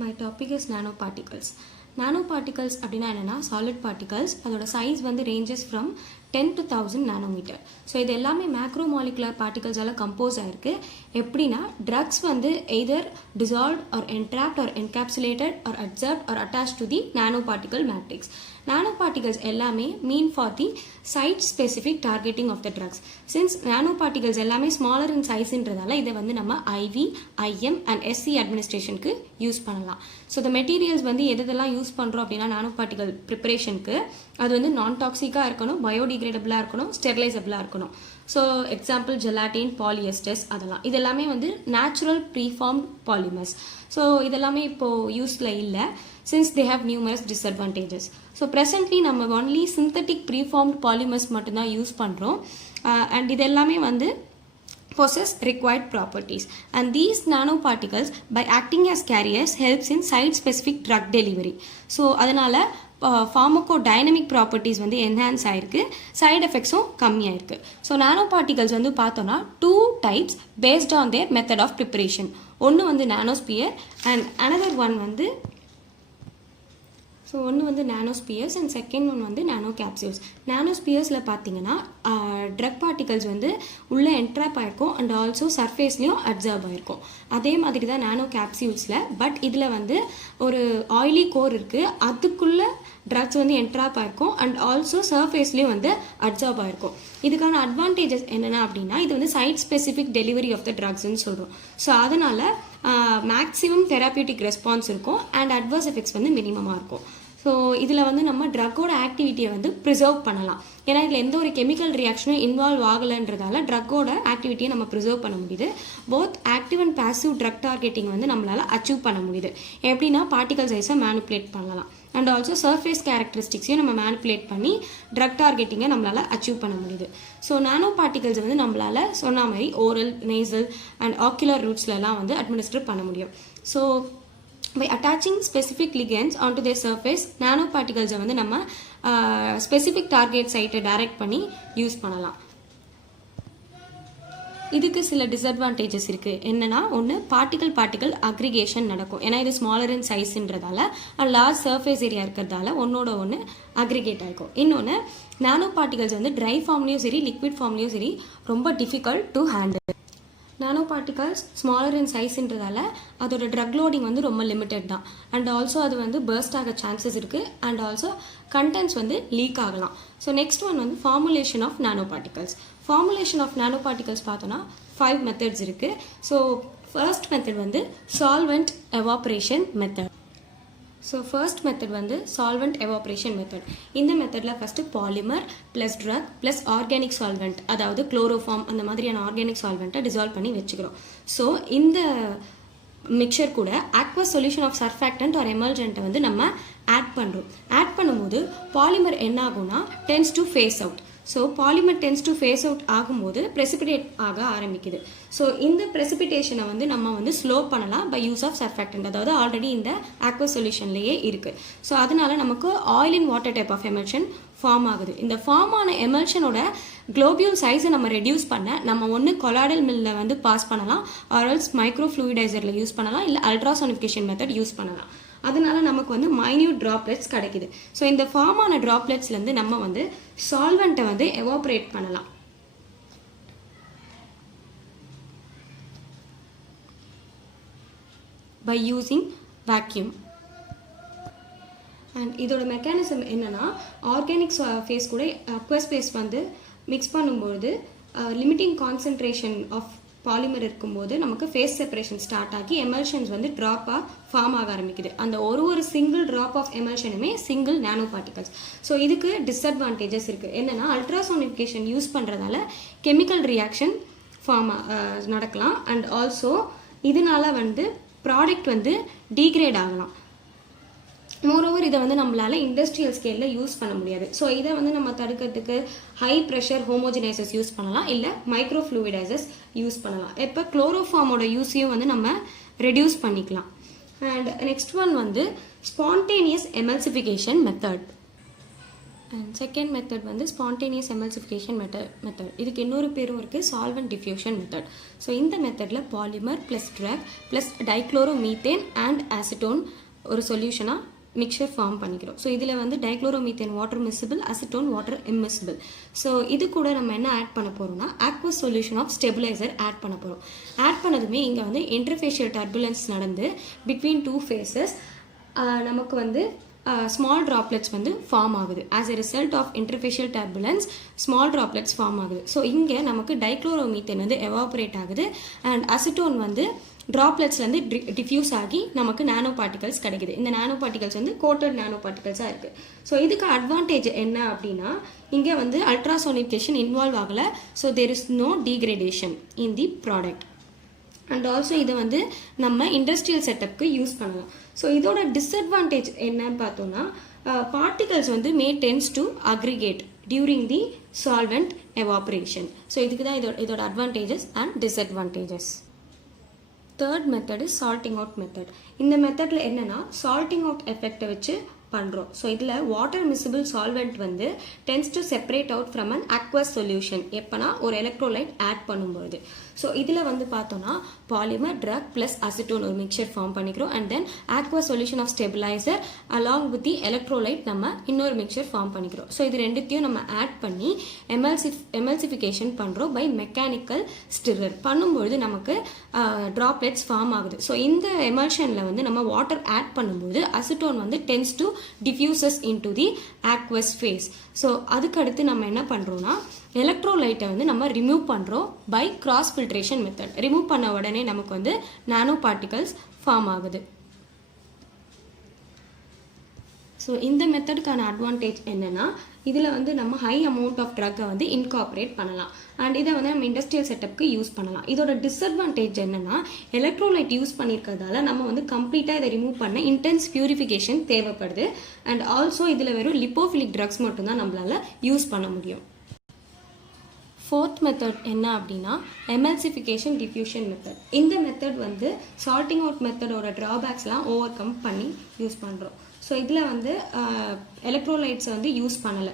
My topic is nanoparticles. Nanoparticles அப்படினா என்னன்னா solid particles. அதோட size வந்து ranges from 10 to 1000 nanometer. So இது எல்லாமே macromolecular particles ஆல கம்போஸ் ஆயிருக்கு. எப்படின்னா drugs வந்து either dissolved or entrapped or encapsulated or adsorbed or attached to the nanoparticle matrix. Nanoparticles எல்லாமே mean for the site specific targeting of the drugs. Since nanoparticles எல்லாமே smaller in size ன்றதால இதை வந்து நம்ம IV, IM and SC administrationக்கு use பண்ணலாம். So the materials வந்து எதெல்லாம் use பண்ணுறோம் அப்படின்னா nanoparticle preparationக்கு அது வந்து நான் டாக்ஸிக்காக இருக்கணும், பயோடிகிரேடபிளாக இருக்கணும், ஸ்டெரிலைசபிளாக இருக்கணும். ஸோ எக்ஸாம்பிள் ஜெலாட்டின், பாலியஸ்டர்ஸ் அதெல்லாம் இதெல்லாமே வந்து நேச்சுரல் ப்ரீஃபார்ம்ட் பாலிமர்ஸ். ஸோ இதெல்லாமே இப்போது யூஸில் இல்லை, since they have numerous disadvantages. So presently நம்ம ஒன்லி சிந்தட்டிக் ப்ரீஃபார்ம்ட் பாலிமர்ஸ் மட்டும்தான் யூஸ் பண்ணுறோம். அண்ட் இது எல்லாமே வந்து possess required properties, and these nanoparticles by acting as carriers helps in site specific drug delivery. So அதனால pharmacodynamic properties வந்து enhance ஆயிருக்கு, side effects கம்மியாயிருக்கு. So nanoparticles வந்து பார்த்தோன்னா 2 types based on their method of preparation. ஒன்று வந்து nanosphere and another one வந்து so ஒன்று வந்து நானோஸ்பியர்ஸ் அண்ட் செகண்ட் ஒன் வந்து நானோ கேப்சியூல்ஸ். நானோஸ்பியர்ஸில் பார்த்தீங்கன்னா ட்ரக் பார்ட்டிகல்ஸ் வந்து உள்ளே என்ட்ராப் ஆகிருக்கும் அண்ட் ஆல்சோ சர்ஃபேஸ்லேயும் அப்சர்வ் ஆகிருக்கும். அதே மாதிரி தான் நானோ கேப்சியூல்ஸில், பட் இதில் வந்து ஒரு ஆயிலி கோர் இருக்குது, அதுக்குள்ளே ட்ரக்ஸ் வந்து என்ட்ராப் ஆகிருக்கும் அண்ட் ஆல்சோ சர்ஃபேஸ்லேயும் வந்து அப்சர்வ் ஆகிருக்கும். இதுக்கான அட்வான்டேஜஸ் என்னென்ன அப்படின்னா இது வந்து site specific delivery of the ட்ரக்ஸ்ன்னு சொல்கிறோம். ஸோ அதனால் மேக்ஸிமம் தெராபியூட்டிக் ரெஸ்பான்ஸ் இருக்கும் அண்ட் அட்வர்ஸ் எஃபெக்ட்ஸ் வந்து மினிமமாக இருக்கும். ஸோ இதில் வந்து நம்ம ட்ரக்கோட ஆக்டிவிட்டியை வந்து ப்ரிசர்வ் பண்ணலாம். ஏன்னா இதில் எந்த ஒரு கெமிக்கல் ரியாக்ஷனும் இன்வால்வ் ஆகலைன்றதால ட்ரக்கோட ஆக்டிவிட்டியை நம்ம ப்ரிசர்வ் பண்ண முடியுது. Both active and passive drug targeting வந்து நம்மளால் அச்சீவ் பண்ண முடியுது. எப்படின்னா பார்ட்டிகல் சைஸை மேனிப்புலேட் பண்ணலாம் அண்ட் ஆல்சோ சர்ஃபேஸ் கேரக்டரிஸ்டிக்ஸையும் நம்ம மேனிப்புலேட் பண்ணி ட்ரக் டார்கெட்டிங்கை நம்மளால் அச்சீவ் பண்ண முடியுது. ஸோ நானோ பார்ட்டிகல்ஸ் வந்து நம்மளால் சொன்ன மாதிரி ஓரல், நேசல் அண்ட் ஆக்குலர் ரூட்ஸ்லலாம் வந்து அட்மினிஸ்டர் பண்ண முடியும். So by attaching specific ligands onto their surface, nanoparticles வந்து நம்ம specific target site டைரக்ட் பண்ணி யூஸ் பண்ணலாம். இதுக்கு சில டிஸ்அட்வான்டேஜஸ் இருக்குது. என்னென்னா ஒன்று பார்ட்டிகல் அக்ரிகேஷன் நடக்கும். ஏன்னா இது smaller in சைஸ்ன்றதால large surface area இருக்கிறதால ஒன்னோட ஒன்று அக்ரிகேட் ஆகிக்கும். இன்னொன்று நானோ பார்ட்டிகல்ஸ் வந்து ட்ரை ஃபார்ம்லேயும் சரி லிக்விட் ஃபார்ம்லேயும் சரி ரொம்ப difficult to handle. Nanoparticles smaller in சைஸ்ன்றதால அதோட ட்ரக் லோடிங் வந்து ரொம்ப லிமிட்டட் தான் அண்ட் ஆல்சோ அது வந்து பர்ஸ்ட் ஆக சான்சஸ் இருக்குது அண்ட் ஆல்சோ கண்டென்ட்ஸ் வந்து லீக் ஆகலாம். ஸோ நெக்ஸ்ட் ஒன் வந்து formulation of nano particles. Formulation of nano particles பார்த்தோன்னா 5 மெத்தட்ஸ் இருக்குது. ஸோ ஃபர்ஸ்ட் மெத்தட் வந்து solvent evaporation method. So first method வந்து சால்வெண்ட் எவாப்ரேஷன் மெத்தட். இந்த மெத்தடில் first polymer plus drug plus organic solvent, அதாவது chloroform அந்த மாதிரியான ஆர்கானிக் சால்வெண்ட்டை டிசால்வ் பண்ணி வச்சுக்கிறோம். ஸோ இந்த மிக்சர் கூட aqueous solution of surfactant or எமல்ஜென்ட்டை வந்து நம்ம ஆட் பண்ணுறோம். ஆட் பண்ணும்போது பாலிமர் என்ன ஆகும்னா tends to phase out. So polymer tends to phase out ஆகும்போது ப்ரெசிபிடேட் ஆக ஆரம்பிக்குது. ஸோ இந்த ப்ரெசிபிடேஷனை வந்து நம்ம வந்து ஸ்லோ பண்ணலாம் பை யூஸ் ஆஃப் சர்ஃபேக்டன்ட், அதாவது ஆல்ரெடி இந்த ஆக்வஸ் சொல்யூஷன்லேயே இருக்குது. ஸோ அதனால நமக்கு oil in water type of emulsion form ஆகுது. இந்த ஃபார்ம் ஆன எமல்ஷனோட குளோபியூல் சைஸை நம்ம ரெடியூஸ் பண்ண நம்ம ஒன்று கொலாய்டல் மில்லில் வந்து பாஸ் பண்ணலாம், ஆர்எல்ஸ் மைக்ரோ ஃப்ளூயிடைசரில் யூஸ் பண்ணலாம், இல்லை அல்ட்ராசோனிஃபிகேஷன் மெத்தட் யூஸ் பண்ணலாம். அதனால நமக்கு வந்து மைன்யூட் ட்ராப்லெட்ஸ் கிடைக்குது. ஸோ இந்த ஃபார்ம் ஆன ட்ராப்லெட்ஸ்லேருந்து நம்ம வந்து சால்வெண்ட்டை வந்து எவாப்ரேட் பண்ணலாம். By using vacuum. அண்ட் இதோட மெக்கானிசம் என்னன்னா ஆர்கானிக் ஃபேஸ் கூட அக்வஸ் ஃபேஸ் வந்து மிக்ஸ் பண்ணும்போது லிமிட்டிங் கான்சன்ட்ரேஷன் ஆஃப் பாலிமர் இருக்கும்போது நமக்கு ஃபேஸ் செப்பரேஷன் ஸ்டார்ட் ஆகி எமல்ஷன்ஸ் வந்து ட்ராப்பாக ஃபார்ம் ஆக ஆரம்பிக்குது. அந்த ஒரு சிங்கிள் ட்ராப் ஆஃப் எமல்ஷனுமே சிங்கிள் நானோ பார்ட்டிகல்ஸ். ஸோ இதுக்கு டிஸ்அட்வான்டேஜஸ் இருக்குது. என்னென்னா அல்ட்ராசோனிஃபிகேஷன் யூஸ் பண்ணுறதால கெமிக்கல் ரியாக்ஷன் நடக்கலாம் அண்ட் ஆல்சோ இதனால வந்து ப்ராடக்ட் வந்து டீக்ரேட் ஆகலாம். மோரோவர் இதை வந்து நம்மளால் இண்டஸ்ட்ரியல் ஸ்கேலில் யூஸ் பண்ண முடியாது. ஸோ இதை வந்து நம்ம தடுக்கிறதுக்கு ஹை ப்ரெஷர் ஹோமோஜனைசர்ஸ் யூஸ் பண்ணலாம், இல்லை மைக்ரோ ஃப்ளூயிடைசர்ஸ் யூஸ் பண்ணலாம். இப்போ குளோரோஃபார்மோட யூஸையும் வந்து நம்ம ரெடியூஸ் பண்ணிக்கலாம். அண்ட் நெக்ஸ்ட் ஒன் வந்து spontaneous emulsification method. And second method வந்து ஸ்பான்டேனியஸ் எமல்சிஃபிகேஷன் மெத்தட். இதுக்கு இன்னொரு பேரும் இருக்குது, சால்வெண்ட் டிஃப்யூஷன் மெத்தட். ஸோ இந்த மெத்தடில் polymer plus drug plus dichloromethane and acetone ஒரு சொல்யூஷனாக மிக்சர் ஃபார்ம் பண்ணிக்கிறோம். ஸோ இதில் வந்து dichloromethane water miscible, acetone water immiscible. So இது கூட நம்ம என்ன ஆட் பண்ண போகிறோம்னா aqueous solution of stabiliser add பண்ண போகிறோம். ஆட் பண்ணதுமே இங்கே வந்து இன்டர்ஃபேஷியல் டர்புலன்ஸ் நடந்து பிட்வீன் 2 phases நமக்கு வந்து ஸ்மால் ட்ராப்லெட்ஸ் வந்து ஃபார்ம் ஆகுது. As a result of interfacial turbulence small droplets form ஆகுது. ஸோ இங்கே நமக்கு டைக்ளோரோமீத்தேன் வந்து எவாபரேட் ஆகுது அண்ட் அசிட்டோன் வந்து ட்ராப்லெட்ஸ்லேருந்து டிஃப்யூஸ் ஆகி நமக்கு நானோ பார்ட்டிகல்ஸ் கிடைக்குது. இந்த நானோ பார்ட்டிகல்ஸ் வந்து கோட்டட் நானோ பார்ட்டிகல்ஸாக இருக்குது. ஸோ இதுக்கு அட்வான்டேஜ் என்ன அப்படின்னா இங்கே வந்து அல்ட்ராசோனிஃபிகேஷன் இன்வால்வ் ஆகலை. So there is no degradation in the product. And also இதை வந்து நம்ம இண்டஸ்ட்ரியல் செட்டப்க்கு யூஸ் பண்ணலாம். ஸோ இதோட டிஸ்அட்வான்டேஜ் என்னன்னு பார்த்தோம்னா பார்ட்டிகல்ஸ் வந்து tends to aggregate during the solvent evaporation. So இதுக்கு தான் இதோட advantages and disadvantages. Third method is salting out method. இந்த மெத்தடில் என்னென்னா சால்ட்டிங் அவுட் எஃபெக்டை வச்சு பண்ணுறோம். ஸோ இதில் வாட்டர் மிசிபிள் சால்வெண்ட் வந்து tends to separate out from an aqueous solution எப்போனா ஒரு எலக்ட்ரோலைட் ஆட் பண்ணும்போது. ஸோ இதில் வந்து பார்த்தோன்னா பாலிமர் ட்ரக் ப்ளஸ் அசிட்டோன் ஒரு மிக்சர் ஃபார்ம் பண்ணிக்கிறோம் and then aqueous solution of stabiliser along with the electrolyte நம்ம இன்னொரு மிக்சர் ஃபார்ம் பண்ணிக்கிறோம். ஸோ இது ரெண்டுத்தையும் நம்ம ஆட் பண்ணி எமல்சிஃபிகேஷன் பண்ணுறோம் பை மெக்கானிக்கல் ஸ்டிரர். பண்ணும்பொழுது நமக்கு ட்ராப்லெட்ஸ் ஃபார்ம் ஆகுது. ஸோ இந்த எமல்ஷனில் வந்து நம்ம வாட்டர் ஆட் பண்ணும்போது அசிட்டோன் வந்து tends to diffuses into the aqueous phase. So அதுக்கடுத்து நம்ம என்ன பண்ணுறோம்னா எலக்ட்ரோலைட்டை வந்து நம்ம ரிமூவ் பண்ணுறோம் by cross filtration method. Remove பண்ண உடனே நமக்கு வந்து நானோ பார்ட்டிகல்ஸ் ஃபார்ம் ஆகுது. ஸோ இந்த மெத்தடுக்கான அட்வான்டேஜ் என்னென்னா இதில் வந்து நம்ம ஹை அமௌண்ட் ஆஃப் ட்ரக்கை வந்து இன்கார்பரேட் பண்ணலாம் அண்ட் இதை வந்து நம்ம இண்டஸ்ட்ரியல் செட்டப்க்கு யூஸ் பண்ணலாம். இதோட டிஸ்அட்வான்டேஜ் என்னென்னா எலக்ட்ரோலைட் யூஸ் பண்ணியிருக்கிறதால நம்ம வந்து கம்ப்ளீட்டாக இதை ரிமூவ் பண்ண இன்டென்ஸ் பியூரிஃபிகேஷன் தேவைப்படுது அண்ட் ஆல்சோ இதில் வெறும் லிப்போஃபிலிக் ட்ரக்ஸ் மட்டும்தான் நம்மளால் யூஸ் பண்ண முடியும். ஃபோர்த் மெத்தட் என்ன அப்படின்னா எமல்சிஃபிகேஷன் டிஃப்யூஷன் மெத்தட். இந்த மெத்தட் வந்து சால்ட்டிங் அவுட் மெத்தடோட ட்ராபேக்ஸ்லாம் ஓவர் கம் பண்ணி யூஸ் பண்ணுறோம். ஸோ இதில் வந்து எலக்ட்ரோலைட்ஸை வந்து யூஸ் பண்ணலை.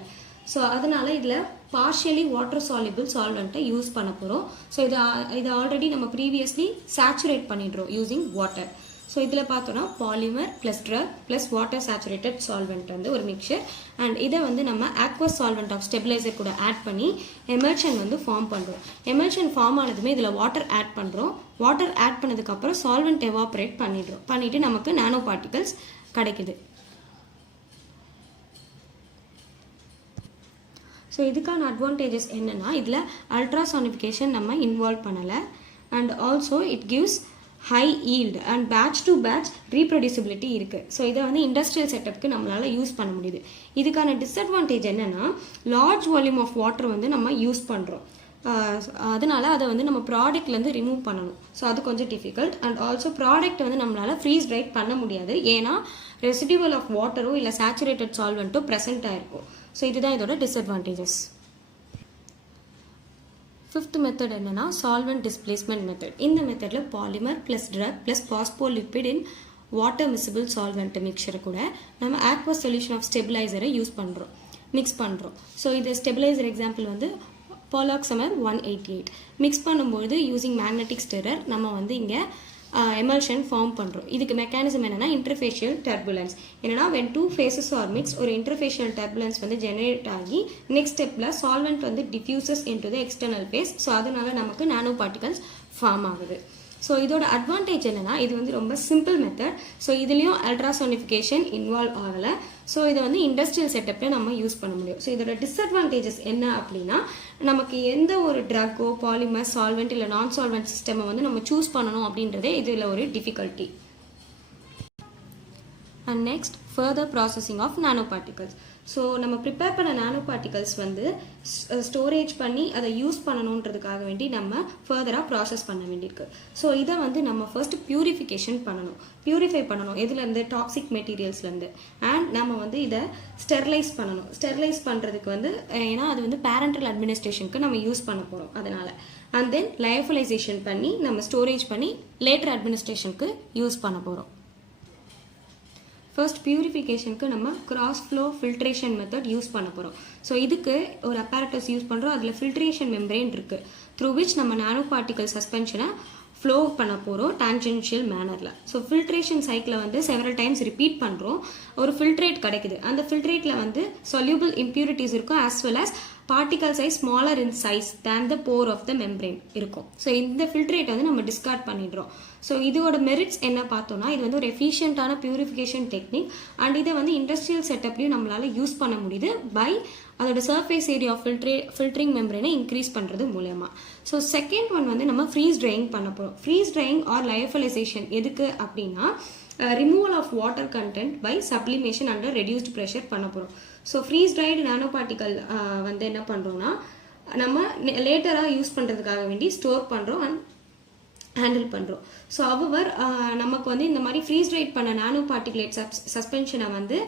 ஸோ அதனால் இதில் பார்ஷியலி வாட்டர் சால்யூபிள் சால்வெண்ட்டை யூஸ் பண்ண போகிறோம். ஸோ இதை ஆல்ரெடி நம்ம ப்ரீவியஸ்லி சேச்சுரேட் பண்ணிடுறோம் யூஸிங் வாட்டர். ஸோ இதில் பார்த்தோன்னா polymer plus drug plus water saturated solvent வந்து ஒரு மிக்சர் அண்ட் இதை வந்து நம்ம ஆக்வஸ் சால்வெண்ட் ஆஃப் ஸ்டெபிலைசர் கூட ஆட் பண்ணி எமல்ஷன் வந்து ஃபார்ம் பண்ணுறோம். எமல்ஷன் ஃபார்ம் ஆனதுமே இதில் வாட்டர் ஆட் பண்ணுறோம். வாட்டர் ஆட் பண்ணதுக்கப்புறம் சால்வெண்ட் எவாபரேட் பண்ணிவிட்டு நமக்கு நானோ பார்ட்டிகல்ஸ் கிடைக்குது. ஸோ இதுக்கான அட்வான்டேஜஸ் என்னென்னா இதில் அல்ட்ராசானிஃபிகேஷன் நம்ம இன்வால்வ் பண்ணலை and also it gives high yield and batch to batch reproducibility இருக்குது. ஸோ இதை வந்து இண்டஸ்ட்ரியல் செட்டப்க்கு நம்மளால் யூஸ் பண்ண முடியுது. இதுக்கான டிஸ்அட்வான்டேஜ் என்னென்னா லார்ஜ் வால்யூம் ஆஃப் வாட்டர் வந்து நம்ம யூஸ் பண்ணுறோம். அதனால் அதை வந்து நம்ம ப்ராடக்ட்லேருந்து ரிமூவ் பண்ணணும். ஸோ அது கொஞ்சம் டிஃபிகல்ட் அண்ட் ஆல்சோ ப்ராடக்ட் வந்து நம்மளால் ஃப்ரீஸ் ரைட் பண்ண முடியாது. ஏன்னா ரெசிடியூவல் ஆஃப் வாட்டரோ இல்லை சேச்சுரேட்டட் சால்வெண்ட்டோ ப்ரெசென்ட் ஆகிருக்கும். ஸோ இதுதான் இதோட டிஸ்அட்வான்டேஜஸ். ஃபிஃப்த் மெத்தட் என்னென்னா சால்வெண்ட் டிஸ்பிளேஸ்மெண்ட் மெத்தட். இந்த மெத்தடில் polymer plus drug plus phospholipid in water miscible solvent மிக்சரை கூட நம்ம ஆக்வஸ் சொல்யூஷன் ஆஃப் ஸ்டெபிலைசரை மிக்ஸ் பண்ணுறோம். ஸோ இது ஸ்டெபிலைசர் எக்ஸாம்பிள் வந்து போலாக்சமர் 188 மிக்ஸ் பண்ணும்போது யூஸிங் மேக்னெட்டிக் ஸ்டிரர் நம்ம வந்து இங்கே எமல்ஷன் ஃபார்ம் பண்ணுறோம். இதுக்கு மெக்கானிசம் என்னென்னா இன்டர்ஃபேஷியல் டர்புலன்ஸ். என்னென்னா when 2 phases are mixed ஒரு இன்டர்ஃபேஷியல் டர்புலன்ஸ் வந்து ஜெனரேட் ஆகி நெக்ஸ்ட் ஸ்டெப்பில் சால்வெண்ட் வந்து diffuses into the external phase. So அதனால நமக்கு நானோ பார்ட்டிகல்ஸ் ஃபார்ம் ஆகுது. ஸோ இதோட அட்வான்டேஜ் என்னென்னா இது வந்து ரொம்ப சிம்பிள் மெத்தட். ஸோ இதுலேயும் அல்ட்ராசோனிஃபிகேஷன் இன்வால்வ் ஆகலை. ஸோ இதை வந்து இண்டஸ்ட்ரியல் செட்டப்பில் நம்ம யூஸ் பண்ண முடியும். ஸோ இதோட டிஸ்அட்வான்டேஜஸ் என்ன அப்படின்னா நமக்கு எந்த ஒரு ட்ரக்கோ பாலிமர் சால்வெண்ட் இல்லை நான் சால்வெண்ட் சிஸ்டமை வந்து நம்ம சூஸ் பண்ணணும் அப்படின்றதே இதில் ஒரு difficulty. And next further processing of nano particles. So நம்ம ப்ரிப்பேர் பண்ண நானோ பார்ட்டிகல்ஸ் வந்து ஸ்டோரேஜ் பண்ணி அதை யூஸ் பண்ணணுன்றதுக்காக வேண்டி நம்ம ஃபர்தராக ப்ராசஸ் பண்ண வேண்டியிருக்கு. ஸோ இதை வந்து நம்ம ஃபர்ஸ்ட் பியூரிஃபிகேஷன் பண்ணணும். பியூரிஃபை பண்ணணும் எதுலேருந்து டாக்ஸிக் மெட்டீரியல்ஸ்லேருந்து அண்ட் நம்ம வந்து இதை ஸ்டெர்லைஸ் பண்ணணும். ஸ்டெர்லைஸ் பண்ணுறதுக்கு வந்து ஏன்னா அது வந்து பேரண்டல் அட்மினிஸ்ட்ரேஷனுக்கு நம்ம யூஸ் பண்ண போகிறோம் அதனால். அண்ட் தென் லயோஃபிலைசேஷன் பண்ணி நம்ம ஸ்டோரேஜ் பண்ணி லேட்டர் அட்மினிஸ்ட்ரேஷனுக்கு யூஸ் பண்ண போகிறோம். ஃபர்ஸ்ட் பியூரிஃபிகேஷனுக்கு நம்ம cross flow filtration method use பண்ண போகிறோம். ஸோ இதுக்கு ஒரு அப்பேரட்டஸ் யூஸ் பண்ணுறோம். அதில் ஃபில்ட்ரேஷன் மெம்பரேன் இருக்குது, த்ரூ விச் நம்ம நானோ பார்ட்டிகல் சஸ்பென்ஷனை ஃப்ளோ பண்ண போகிறோம் டான்ஜென்ஷியல் மேனரில். ஸோ ஃபில்ட்ரேஷன் சைக்கிளை வந்து செவரல் டைம்ஸ் ரிப்பீட் பண்ணுறோம். ஒரு ஃபில்ட்ரேட் கிடைக்குது. அந்த ஃபில்ட்ரேட்டில் வந்து சொல்யூபிள் இம்ப்யூரிட்டிஸ் இருக்கும், as well as particle size smaller in size than the pore of the membrane இருக்கும். ஸோ இந்த ஃபில்ட்ரேட் வந்து நம்ம டிஸ்கார்ட் பண்ணிடுறோம். ஸோ இதோட மெரிட்ஸ் என்ன பார்த்தோம்னா, இது வந்து ஒரு எஃபிஷியன்ட்டான பியூரிஃபிகேஷன் டெக்னிக் அண்ட் இதை வந்து இண்டஸ்ட்ரியல் செட்டப்லையும் நம்மளால் யூஸ் பண்ண முடியுது பை அதோட சர்ஃபேஸ் ஏரியா ஆஃப் ஃபில்ட்ரிங் மெம்பரேனை இன்க்ரீஸ் பண்ணுறது மூலயமா. ஸோ செகண்ட் ஒன் வந்து நம்ம ஃப்ரீஸ் ட்ரையிங் பண்ண போகிறோம். ஃப்ரீஸ் ட்ரையிங் ஆர் லயோஃபிலைசேஷன் எதுக்கு அப்படின்னா, removal of water content by sublimation under reduced pressure பண்ண போகிறோம். So freeze dried nano particle வந்து என்ன பண்ணுறோன்னா, நம்ம லேட்டராக யூஸ் பண்ணுறதுக்காக வேண்டி ஸ்டோர் பண்ணுறோம் அண்ட் ஹேண்டில் பண்ணுறோம். ஸோ அவர் நமக்கு வந்து இந்த மாதிரி ஃப்ரீஸ் ட்ரைட் பண்ண நானோ பார்ட்டிகுலேட் சஸ்பென்ஷனை வந்து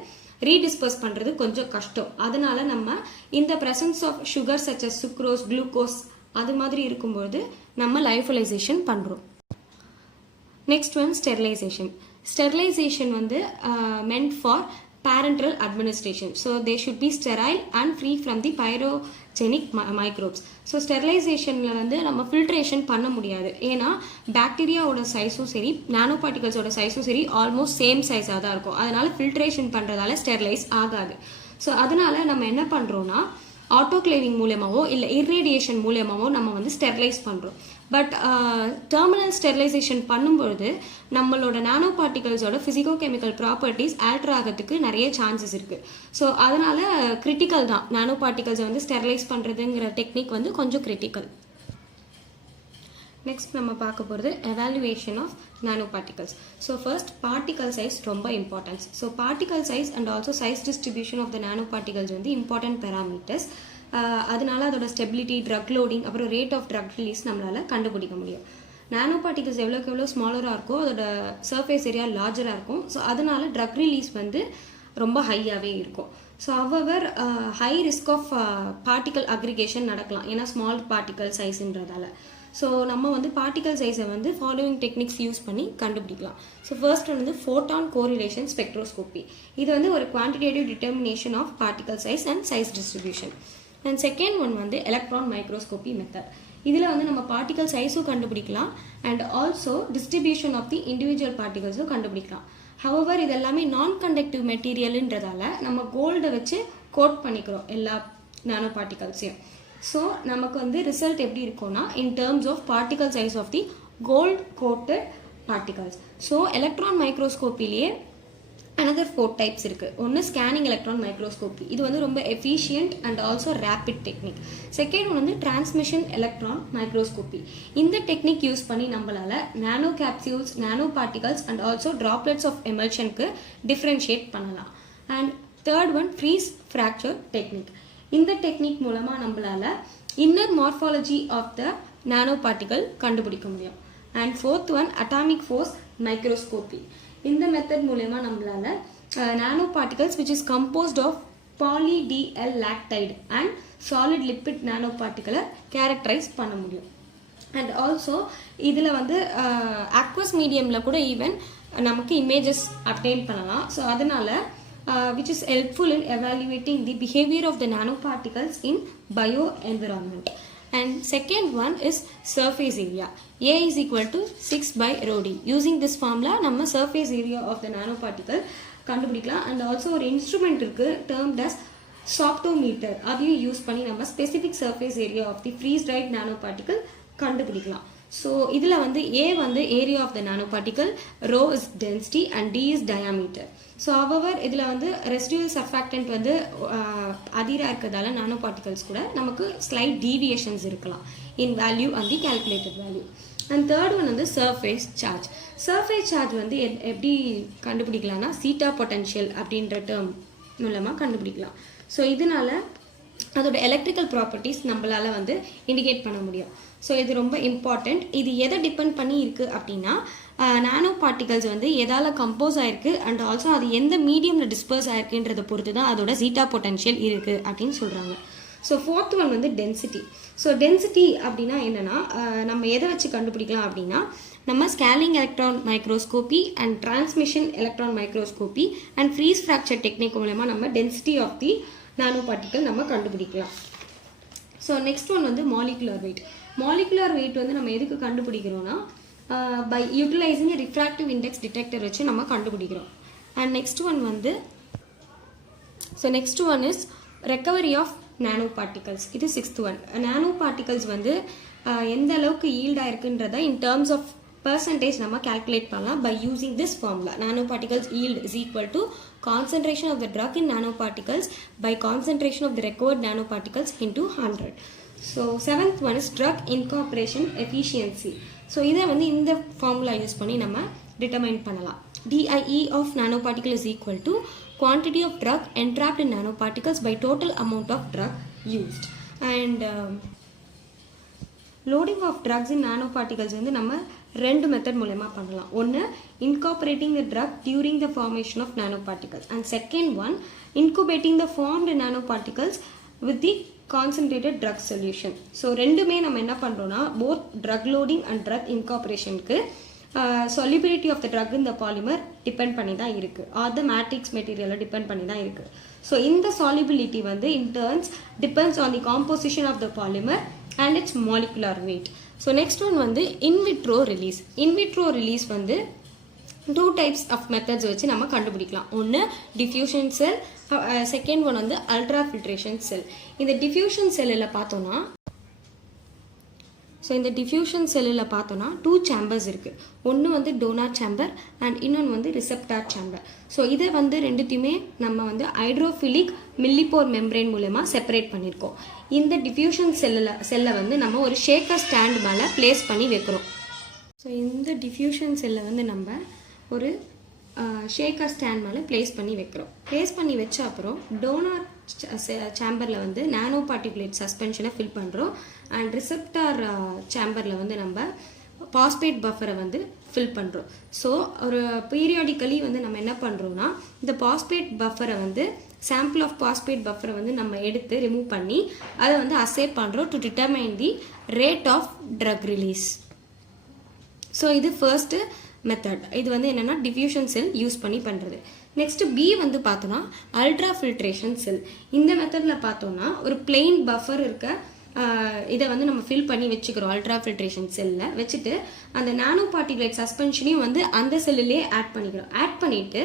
ரீடிஸ்பர்ஸ் பண்ணுறது கொஞ்சம் கஷ்டம். அதனால நம்ம இந்த presence of sugar such as sucrose, glucose அது மாதிரி இருக்கும்போது நம்ம லயோஃபிலைசேஷன் பண்ணுறோம். Next one sterilisation. ஸ்டெரிலைசேஷன் வந்து meant for parenteral administration. So they should be sterile and free from the pyrogenic microbes. So ஸ்டெரிலைசேஷனில் வந்து நம்ம ஃபில்ட்ரேஷன் பண்ண முடியாது. ஏன்னா பாக்டீரியாவோட சைஸும் சரி நானோ பார்ட்டிகல்ஸோட சைஸும் சரி ஆல்மோஸ்ட் சேம் சைஸாக தான் இருக்கும். அதனால ஃபில்ட்ரேஷன் பண்ணுறதால ஸ்டெரிலைஸ் ஆகாது. ஸோ அதனால நம்ம என்ன பண்ணுறோன்னா, ஆட்டோக்ளேவிங் மூலமாவோ இல்லை இர்ரேடியேஷன் மூலமாவோ நம்ம வந்து ஸ்டெரிலைஸ் பண்ணுறோம். பட் டெர்மினல் ஸ்டெரிலைசேஷன் பண்ணும்பொழுது நம்மளோட நானோ பார்ட்டிகல்ஸோட ஃபிசிக்கோ கெமிக்கல் ப்ராப்பர்ட்டிஸ் ஆல்டர் ஆகிறதுக்கு நிறைய சான்சஸ் இருக்குது. ஸோ அதனால் கிரிட்டிக்கல் தான் நானோ பார்ட்டிகல்ஸை வந்து ஸ்டெரிலைஸ் பண்ணுறதுங்கிற டெக்னிக் வந்து கொஞ்சம் கிரிட்டிக்கல். நெக்ஸ்ட் நம்ம பார்க்க போகிறது evaluation of nano particles. So first particle size ரொம்ப importance. So particle size and also size distribution of the nano particles வந்து இம்பார்ட்டன்ட் பேராமீட்டர்ஸ். அதனால அதோட ஸ்டெபிலிட்டி, ட்ரக் லோடிங், அப்புறம் ரேட் ஆஃப் ட்ரக் ரிலீஸ் நம்மளால் கண்டுபிடிக்க முடியும். நானோ பார்ட்டிகல்ஸ் எவ்வளோக்கு எவ்வளோ ஸ்மாலராக இருக்கோ அதோட சர்ஃபேஸ் ஏரியா லார்ஜராக இருக்கும். ஸோ அதனால ட்ரக் ரிலீஸ் வந்து ரொம்ப ஹையாகவே இருக்கும். ஸோ அவர் high risk of particle aggregation நடக்கலாம், ஏன்னா ஸ்மால் பார்ட்டிகல் சைஸ்ன்றதால. ஸோ நம்ம வந்து பார்ட்டிகல் சைஸை வந்து ஃபாலோவிங் டெக்னிக்ஸ் யூஸ் பண்ணி கண்டுபிடிக்கலாம். ஸோ ஃபர்ஸ்ட் வந்து ஃபோட்டான் கோரிலேஷன் ஸ்பெக்ட்ரோஸ்கோப்பி. இது வந்து ஒரு quantitative determination of particle size and size distribution. And second one வந்து எலக்ட்ரான் மைக்ரோஸ்கோப்பி மெத்தட். இதில் வந்து நம்ம பார்ட்டிகல் சைஸும் கண்டுபிடிக்கலாம் and also distribution of the individual பார்ட்டிகல்ஸும் கண்டுபிடிக்கலாம். ஹவவர் இது எல்லாமே நான் கண்டக்டிவ் மெட்டீரியல்ன்றதால நம்ம கோல்டை வச்சு கோட் பண்ணிக்கிறோம் எல்லா நானோ பார்ட்டிகல்ஸையும். ஸோ நமக்கு வந்து ரிசல்ட் எப்படி இருக்கும்னா, in terms of particle size of the gold coated particles. So electron மைக்ரோஸ்கோப்பிலேயே another 4 types இருக்குது. ஒன்று ஸ்கேனிங் எலக்ட்ரான் மைக்ரோஸ்கோப்பி. இது வந்து ரொம்ப efficient and also rapid technique. Second one வந்து டிரான்ஸ்மிஷன் எலக்ட்ரான் மைக்ரோஸ்கோப்பி. இந்த டெக்னிக் யூஸ் பண்ணி நம்மளால் nano capsules, nano particles and also droplets of எமல்ஷனுக்கு டிஃப்ரென்ஷியேட் பண்ணலாம். And third one freeze fracture technique. இந்த டெக்னிக் மூலமாக நம்மளால் inner morphology of the nano particle கண்டுபிடிக்க முடியும். And fourth one atomic force microscopy. இந்த மெத்தட் மூலமா நம்மளால nano particles which is composed of poly DL lactide and solid lipid nano பார்ட்டிகலை characterise பண்ண முடியும். அண்ட் ஆல்சோ இதில் வந்து அக்வஸ் மீடியமில் கூட ஈவன் நமக்கு இமேஜஸ் அப்டெயின் பண்ணலாம். ஸோ அதனால which is helpful in evaluating the behavior of the nanoparticles in bioenvironment. And second one is surface area. A is equal to 6 by rho d. Using this formula நம்ம surface area of the nanoparticle கண்டுபிடிக்கலாம். and also ஒரு instrument இருக்கு termed as soptometer. அதையும் use பண்ணி நம்ம specific surface area of the freeze dried nanoparticle கண்டுபிடிக்கலாம். So இதில் வந்து A வந்து area of the nano particle, rho is density and D is diameter. So அவர் இதில் வந்து ரெசிடுவல் சர்ஃபாக்டன்ட் வந்து அதிகமாக இருக்கிறதால நானோ பார்ட்டிகல்ஸ் கூட நமக்கு ஸ்லைட் டீவியேஷன்ஸ் இருக்கலாம் in value and the calculated value. And third one வந்து சர்ஃபேஸ் சார்ஜ். சர்ஃபேஸ் சார்ஜ் வந்து எப்படி கண்டுபிடிக்கலாம்னா சீட்டா பொட்டன்ஷியல் அப்படின்ற டேர்ம் மூலமாக கண்டுபிடிக்கலாம். ஸோ இதனால அதோட எலக்ட்ரிக்கல் ப்ராப்பர்ட்டிஸ் நம்மளால் வந்து இண்டிகேட் பண்ண முடியும். ஸோ இது ரொம்ப இம்பார்ட்டண்ட். இது எதை டிபெண்ட் பண்ணி இருக்குது அப்படின்னா, நானோ பார்ட்டிகல்ஸ் வந்து எதால் கம்போஸ் ஆயிருக்கு அண்ட் ஆல்சோ அது எந்த மீடியமில் டிஸ்பர்ஸ் ஆயிருக்குன்றதை பொறுத்து தான் அதோட ஜீட்டா பொட்டன்ஷியல் இருக்குது அப்படின்னு சொல்கிறாங்க. ஸோ ஃபோர்த் ஒன் வந்து டென்சிட்டி. ஸோ டென்சிட்டி அப்படின்னா என்னென்னா, நம்ம எதை வச்சு கண்டுபிடிக்கலாம் அப்படின்னா, நம்ம scaling electron microscopy and transmission electron microscopy and freeze fracture technique மூலமா நம்ம density of the nano particle நம்ம கண்டுபிடிக்கலாம். ஸோ நெக்ஸ்ட் ஒன் வந்து மாலிகுலர் வெயிட். மாலிகுலர் வெயிட் வந்து நம்ம எதுக்கு கண்டுபிடிக்கிறோம்னா by utilising refractive index detector வச்சு நம்ம கண்டுபிடிக்கிறோம். அண்ட் நெக்ஸ்ட் ஒன் வந்து next one is recovery of nano particles. இது 6th ஒன். நானோ பார்ட்டிகல்ஸ் வந்து எந்த அளவுக்கு ஈல்ட் ஆயிருக்குன்றத இன் டேர்ம்ஸ் ஆஃப் percentage நம்ம calculate பண்ணலாம் by using this formula. Nanoparticles yield is equal to concentration of the drug in nanoparticles by concentration of the recovered nanoparticles into 100. So 7th one is drug incorporation efficiency. So இதை வந்து இந்த formula use பண்ணி நம்ம determine பண்ணலாம். DIE of nanoparticle is equal to quantity of drug entrapped in nanoparticles by total amount of drug used. And loading of drugs in nanoparticles வந்து நம்ம ரெண்டு method மூலமா பண்ணலாம். ஒன்று incorporating the drug during the formation of nanoparticles and second one incubating the formed nanoparticles with the concentrated drug solution. So ரெண்டுமே நம்ம என்ன பண்ணுறோம்னா both drug loading and drug incorporationக்கு solubility of the drug in the polymer depend பண்ணி தான் இருக்கு R த matrix மெட்டீரியலை depend பண்ணி தான் இருக்கு. ஸோ இந்த solubility வந்து in turns depends on the composition of the polymer and its molecular weight. So next one வந்து in vitro release. In vitro release வந்து two types of methods வச்சு நம்ம கண்டுபிடிக்கலாம். ஒன்று diffusion cell, second one வந்து ultrafiltration cell. இந்த diffusion cellல பார்த்தோம்னா இந்த diffusion cellல பார்த்தோம்னா two chambers இருக்கு. ஒன்று வந்து donor chamber and இன்னொன்று வந்து receptor chamber. ஸோ இதை வந்து ரெண்டுத்தையுமே நம்ம வந்து ஹைட்ரோஃபிலிக் மில்லிபோர் மெம்பரேன் மூலமா செப்பரேட் பண்ணியிருக்கோம். இந்த டிஃப்யூஷன் செல்லை வந்து நம்ம ஒரு ஷேக்கர் ஸ்டாண்ட் மேலே பிளேஸ் பண்ணி வைக்கிறோம். ஸோ இந்த டிஃப்யூஷன் செல்லை வந்து நம்ம ஒரு ஷேக்கர் ஸ்டாண்ட் மேலே பிளேஸ் பண்ணி வைக்கிறோம். பிளேஸ் பண்ணி வச்ச அப்புறம் டோனார் சேம்பரில் வந்து நானோ பார்ட்டிகுலேட் சஸ்பென்ஷனை ஃபில் பண்ணுறோம் அண்ட் ரிசெப்டார் சேம்பரில் வந்து நம்ம பாஸ்பேட் பஃபரை வந்து ஃபில் பண்ணுறோம். ஸோ ஒரு பீரியாடிக்கலி வந்து நம்ம என்ன பண்ணுறோம்னா இந்த பாஸ்பேட் பஃபரை வந்து சாம்பிள் ஆஃப் பாஸ்பேட் பஃபரை வந்து நம்ம எடுத்து ரிமூவ் பண்ணி அதை வந்து அசே பண்ணுறோம் to determine the rate of drug release. So இது ஃபர்ஸ்ட் மெத்தட். இது வந்து என்னென்னா டிஃப்யூஷன் செல் யூஸ் பண்ணி பண்ணுறது. நெக்ஸ்ட் பி வந்து பார்த்தோன்னா அல்ட்ரா ஃபில்ட்ரேஷன் செல். இந்த மெத்தடில் பார்த்தோன்னா ஒரு பிளெயின் பஃபர் இருக்க இதை வந்து நம்ம ஃபில் பண்ணி வச்சுக்கிறோம் அல்ட்ரா ஃபில்ட்ரேஷன் செல்லில் வச்சுட்டு அந்த நானோ பார்ட்டிகுலேட் சஸ்பென்ஷனையும் வந்து அந்த செல்லுலேயே ஆட் பண்ணிக்கிறோம். ஆட் பண்ணிவிட்டு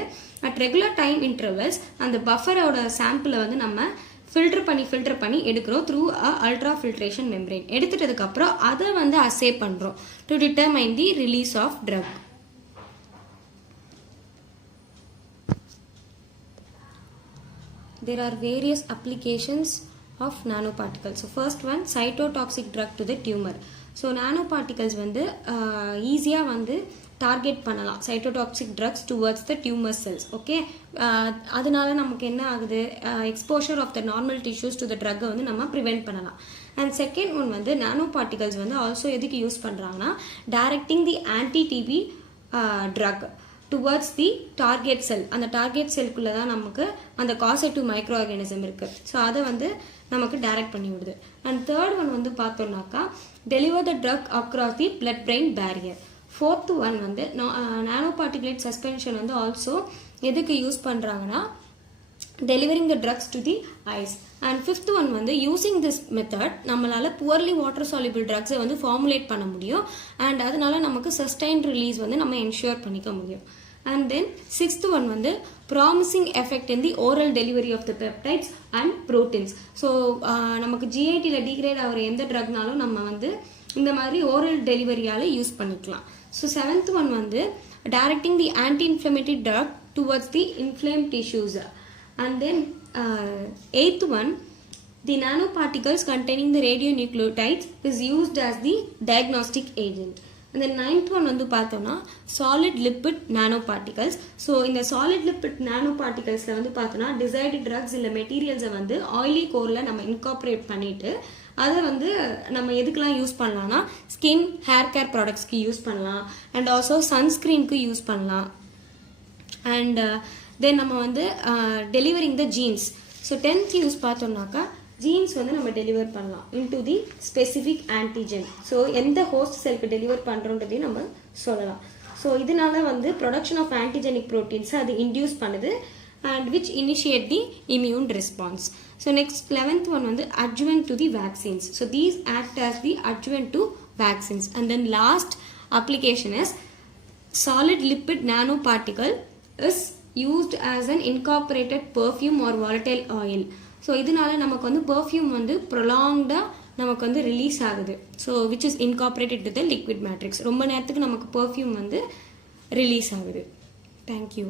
அட் ரெகுலர் டைம் இன்டர்வல்ஸ் அந்த பஃபரோட சாம்பிளை வந்து நம்ம ஃபில்டர் பண்ணி எடுக்கிறோம் த்ரூ அல்ட்ரா ஃபில்ட்ரேஷன் மெம்பரேன். எடுத்துட்டதுக்கப்புறம் அதை வந்து அசே பண்ணுறோம் to determine the release of drug. There are various applications of nanoparticles. So first one, cytotoxic drug to the tumor. So nanoparticles வந்து ஈஸியாக வந்து டார்கெட் பண்ணலாம் cytotoxic drugs towards the tumor cells. Okay, அதனால நமக்கு என்ன ஆகுது, exposure of the normal tissues to the ட்ரக்கை வந்து நம்ம ப்ரிவெண்ட் பண்ணலாம். அண்ட் செகண்ட் ஒன் வந்து நானோ பார்ட்டிகல்ஸ் வந்து ஆல்சோ எதுக்கு யூஸ் பண்ணுறாங்கன்னா directing the anti TB drug towards the target cell. அந்த டார்கெட் செல்குள்ளே தான் நமக்கு அந்த காசைட்டிவ் மைக்ரோ ஆர்கானிசம் இருக்குது. ஸோ அதை வந்து நமக்கு டைரக்ட் பண்ணி விடுது. அண்ட் தேர்ட் ஒன் வந்து பார்த்தோம்னாக்கா deliver the drug across the blood brain barrier. Fourth one வந்து நானோ பார்ட்டிகுலேட் சஸ்பென்ஷன் வந்து ஆல்சோ எதுக்கு யூஸ் பண்ணுறாங்கன்னா delivering the drugs to the eyes. And fifth one வந்து using this method நம்மளால poorly water soluble drugs வந்து formulate பண்ண முடியும் and அதனால நமக்கு sustained release வந்து நம்ம ensure பண்ணிக்க முடியும். And then sixth one வந்து promising effect in the oral delivery of the peptides and proteins. So நமக்கு GITல degrade ஆகிற எந்த ட்ரக்னாலும் நம்ம வந்து இந்த மாதிரி oral deliveryயால யூஸ் பண்ணிக்கலாம். So seventh one வந்து directing the anti-inflammatory drug towards the inflamed tissues. And then eighth one, the nanoparticles containing the radionucleotides is used as the diagnostic agent. And the ninth one வந்து பார்த்தோம்னா solid lipid nanoparticles. So இந்த solid lipid nanoparticlesல வந்து பார்த்தோம்னா desired drugs இல்லை மெட்டீரியல்ஸை வந்து oily கோரில் நம்ம incorporate பண்ணிட்டு அதை வந்து நம்ம எதுக்கெல்லாம் யூஸ் பண்ணலாம்னா ஸ்கின் ஹேர் கேர் ப்ராடக்ட்ஸ்க்கு யூஸ் பண்ணலாம் அண்ட் ஆல்சோ சன்ஸ்க்ரீனுக்கு யூஸ் பண்ணலாம். அண்ட் தென் நம்ம வந்து delivering the genes. So 10th use பார்த்தோம்னாக்கா ஜீன்ஸ் வந்து நம்ம டெலிவர் பண்ணலாம் into the specific antigen. So எந்த ஹோஸ்ட் செல்க்கு டெலிவர் பண்ணுறோன்றதையும் நம்ம சொல்லலாம். ஸோ இதனால வந்து ப்ரொடக்ஷன் ஆஃப் ஆன்டிஜெனிக் ப்ரோட்டீன்ஸை அது இன்டியூஸ் பண்ணுது and which initiate the immune response. So next 11th one வந்து adjuvant to the vaccines. So these act as the adjuvant to vaccines. And then last application is solid lipid nanoparticle is used as an incorporated perfume or volatile oil. So இதனால நமக்கு வந்து perfume வந்து prolonged நமக்கு வந்து release ஆகுது. So which is incorporated to the liquid matrix. ரொம்ப நேரத்துக்கு நமக்கு perfume வந்து ரிலீஸ் ஆகுது. Thank you.